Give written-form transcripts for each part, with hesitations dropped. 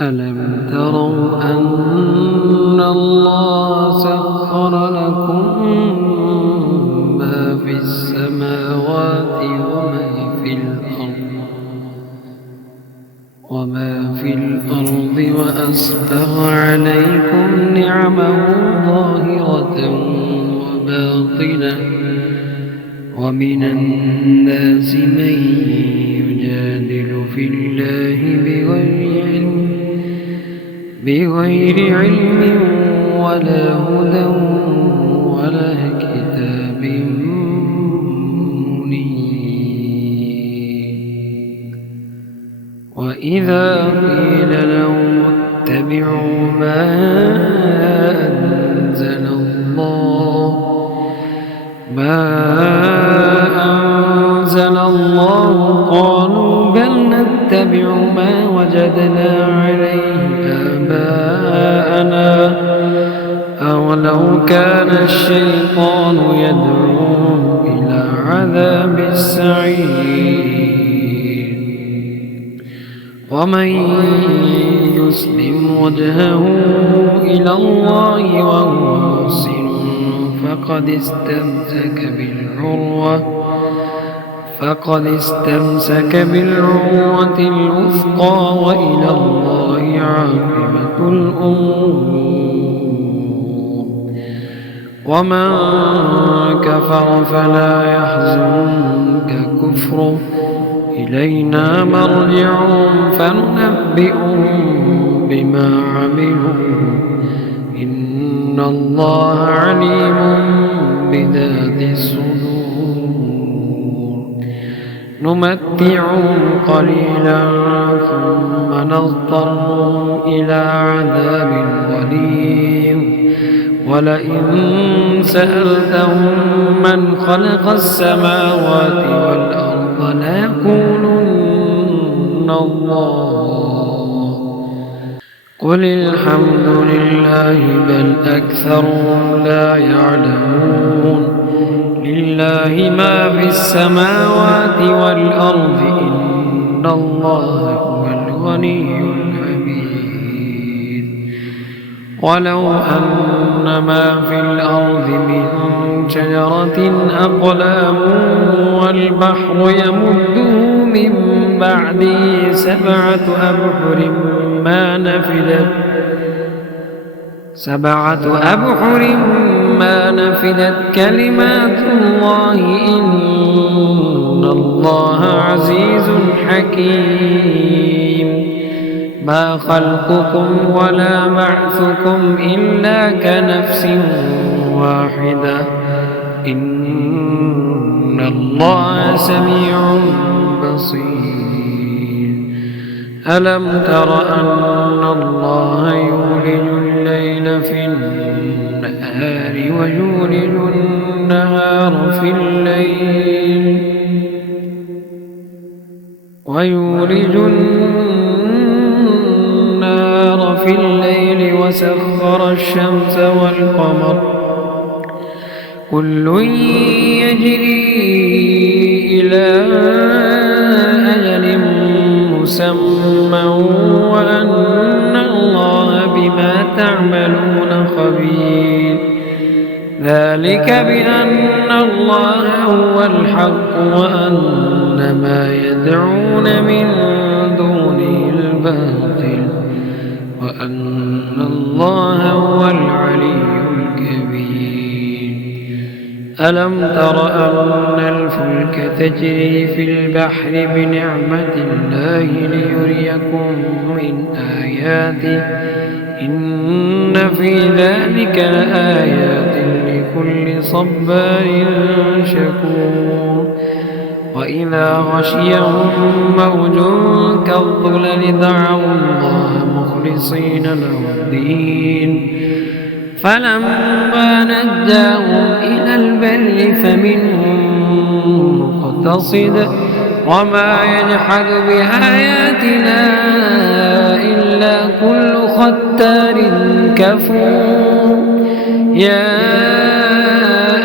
ألم تروا أن الله سخر لكم ما في السماوات وما في الأرض وأسبغ عليكم نعمه ظاهرة وباطنة ومن الناس من يجادل في الله بغير علم ولا هدى ولا كتاب منير. وإذا قيل لهم اتبعوا ما أنزل الله قالوا بل نتبع ما وجدنا عليه آباءنا أولو كان الشيطان يدعوهم إلى عذاب السعير. ومن يسلم وجهه إلى الله وهو محسن فقد استمسك بالعروة الوثقى وإلى الله عاقبة الأمور. ومن كفر فلا يحزنك كفره إلينا مرجعهم فننبئهم بما عملوا إن الله عليم بذات الصدور. نمتعهم قليلا ثم نضطرهم إلى عذاب غليظ. ولئن سألتهم من خلق السماوات والأرض ليقولن الله قل الحمد لله بل أكثرهم لا يعلمون. لله ما في السماوات والأرض إن الله هو الغني الحميد. ولو أن ما في الأرض من شجرة أقلام والبحر يمده من بعده سبعة أبحر ما نفدت كلمات الله إن الله عزيز حكيم. ما خلقكم ولا بعثكم إلا كنفس واحدة إن الله سميع بصير. ألم تر أن الله يولج الليل في النهار ويولج النهار في الليل وسخر الشمس والقمر كل يجري إلى أجل مسمى وأن الله بما تعملون خبير. ذلك بأن الله هو الحق وأن ما يدعون من دونه الباطل وأن الله هو العلي الكبير. ألم تر أن الفلك تجري في البحر بنعمة الله ليريكم من آياته إن في ذلك لآيات لكل صبار شكور. وإذا غشيهم موج كالظلل دعوا الله مخلصين له الدين فلما نجاهم إلى البر فمنهم مقتصد وما يجحد بآياتنا إلا كل ختار كفور. يا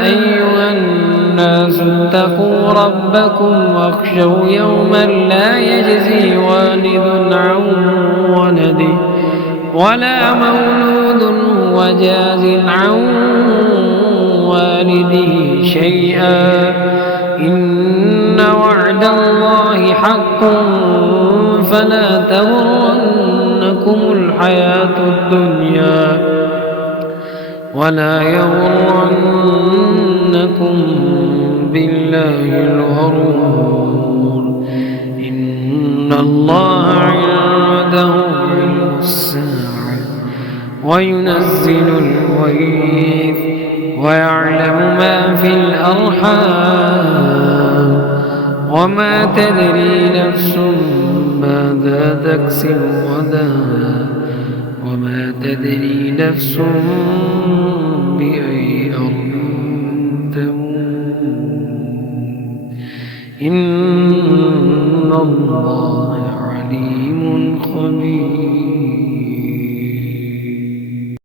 أيها الناس فاتقوا ربكم واخشوا يوما لا يجزي والد عن ولده ولا مولود هو جاز عن والده شيئا إن وعد الله حق فلا تغرنكم الحياة الدنيا ولا يغرنكم بالله الغرور إن الله عنده علم الساعة وينزل الغيث ويعلم ما في الأرحام وما تدري نفس ماذا تكسب غدا وما تدري نفس بأي أرض تموت إن الله عليم خبير.